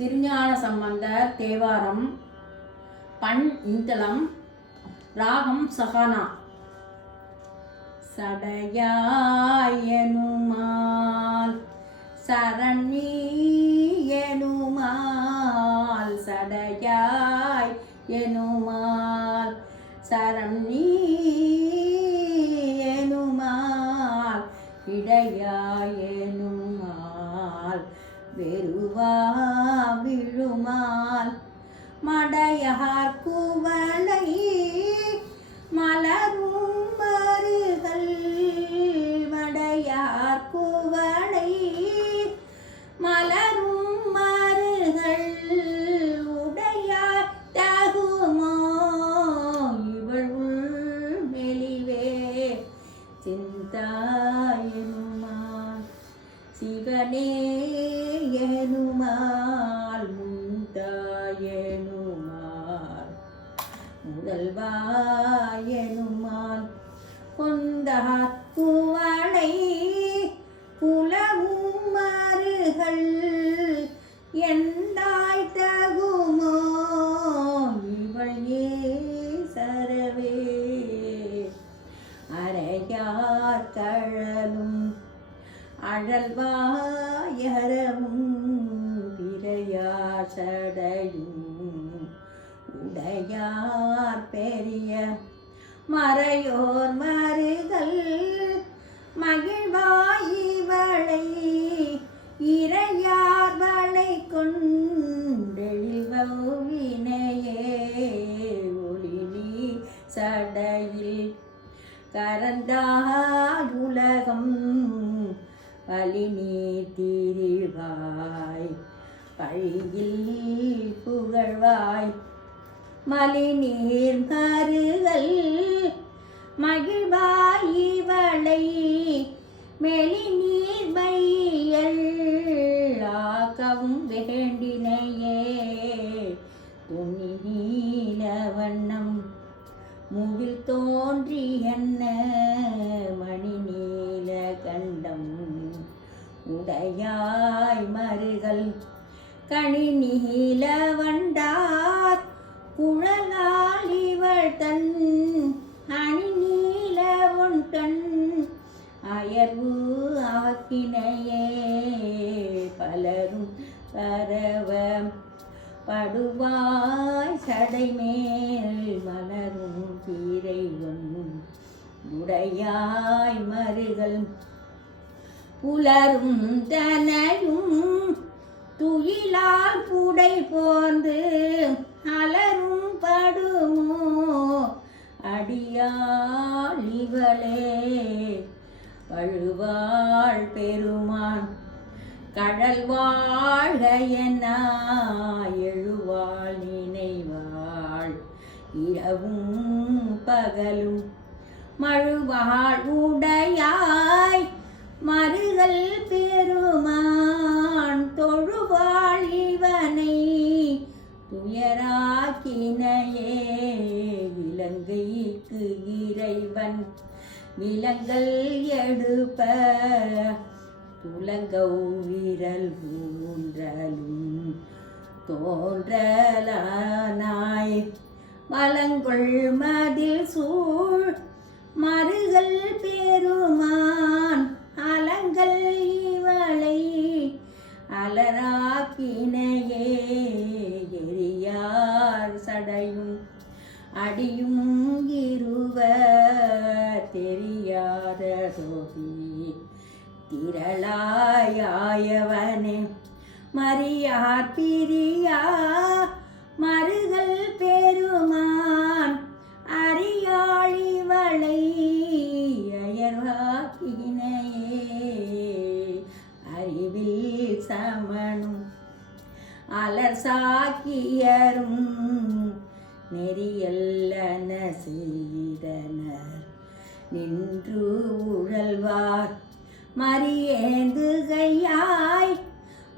திருஞான சம்பந்தர் தேவாரம் பண் இந்தளம் ராகம் சகானா. சடையாயனுமால் சரண்யனுமால் சடையாய் எனுமால் சரண்யனுமால் இடையாயனுமால் வெறுவா விழுமால் மடையார் குவளை மலரும் மருகள். மடையார் குவளை முதல்வாயனுமால் கொந்தார் குவளை குலவும் மருகள் எந்தாய் தகுமோ? இவள் ஏ சரவே? அரையார் கழலும் அழல்வாயரமும் பிறையார் சடையும் உடையார் பெரிய மறையோர் மறுதல் மகிழ்வாயிவளை இறையார் வளை கொண்டெழிவினையே ஒளி சடையில் கரந்தார் உலகம் நீர் திரிவாய். பழியில் புகழ்வாய் மலி நீர் மருகல் மகிழ்வாயிவளை மெலிநீர் வையல் ஆக்கவும் வேண்டினையே. துணி நீல வண்ணம் முகில் தோன்றி என்ன மணி நீல கண்டம் உடையாய் மருகல் கணி நீல வண்டாத் குழலால் இவள் தன் அணி நீல உன் கண். அயர்வு ஆக்கினையே பலரும் பரவ படுவாய் சடைமேல் மலரும் கீரை ஒன்றும் உடையாய். மருகல் புலரும் தனையும் துயிலால் புடை போன்று அடியாள் இவளே பழுவாள் பெருமான் கடல் வாழ்க என எழுவாள் நினைவாள். இரவும் பகலும் மழுவாள் உடையாய். மருகல் பெருமான் தொழுவாள் இவனை துயராக்கினையே. இலங்கைக்கு இறைவன் நிலங்கள் எடுப்ப துலங்கௌ விரல் ஊன்றலும். தோன்றலானாய் மலங்கொள் மதில் சூழ் மருகல் பெருமான் அலங்கள் இவளை அலராக்கினையே எரியார் சடையும் அடியும் இருவர். தெரியாத சோதி திரளாயாயவனே மரியார் பிரியா மருகல் பெருமான் அறியாழிவளை அயர்வாக்கினையே அறிவில் சமனும் அலர் சாக்கியரும் நெறியல்லன செய்தனர் நின்று உழல்வார். மறியேந்து கையாய்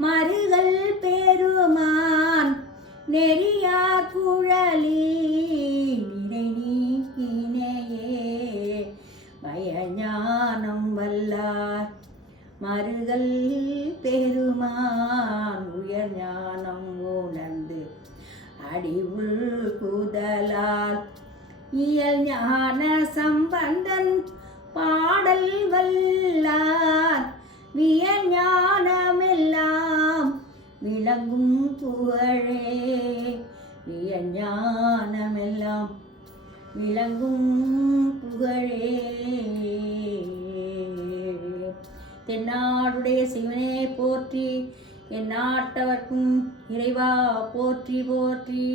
மருகல் பெருமான். நெறியா குழலி நிறை நீக்கினையே பயஞானம் வல்லார். மருகல் பெருமான் உயர் ஞானம் உணர்ந்து அடிவுள் குதலால் இயல் ஞான சம்பந்தன் பாடல் வல்லார். விய ஞானமெல்லாம் விளங்கும் புகழே. விய ஞானமெல்லாம் விளங்கும் புகழே. தென்னாடுடைய சிவனே போற்றி என் நாட்டவர்க்கும் இறைவா போற்றி போற்றி.